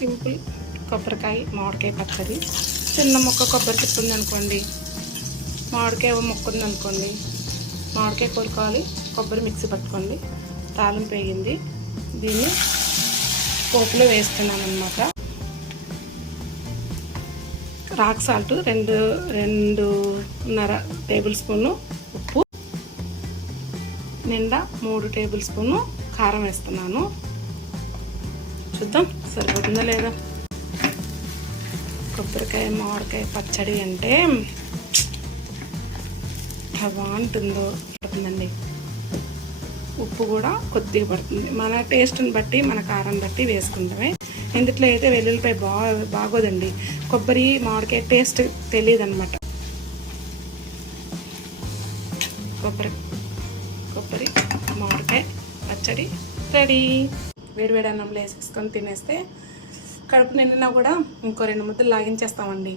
Simple కొబ్బరికాయ మామిడికాయ పచ్చడి. చిన్న మొక్క కొబ్బరి చెట్టు ఉందనుకోండి. మామిడికాయ మొక్క ఉందనుకోండి. మామిడికాయ కోరుకోవాలి కొబ్బరి మిక్సీ పట్టుకోండి. తాళం వేగింది. దీన్ని పోపులో వేస్తున్నాను అనమాట రాక్ సాల్ట్ రెండు రెండున్నర టేబుల్ స్పూను ఉప్పు. నిండా మూడు టేబుల్ స్పూను కారం వేస్తున్నాను. చూద్దాం. సరిపోతుందా లేదా? కొబ్బరికాయ మామిడికాయ పచ్చడి అంటే బాగుంటుందో పడుతుందండి. ఉప్పు కూడా కొద్దిగా పడుతుంది. మన టేస్ట్ని బట్టి మన కారం బట్టి వేసుకుంటామే. ఎందుట్లో అయితే వెల్లుల్లిపాయ బాగా బాగోదండి. కొబ్బరి మామిడికాయ టేస్ట్ తెలియదు అనమాట కొబ్బరి కొబ్బరి మామిడికాయ పచ్చడి రెడీ. వేడివేడి అన్నంలో వేసేసుకొని తినేస్తే కడుపు నిండినా కూడా ఇంకో రెండు ముద్దలు లాగించేస్తామండి.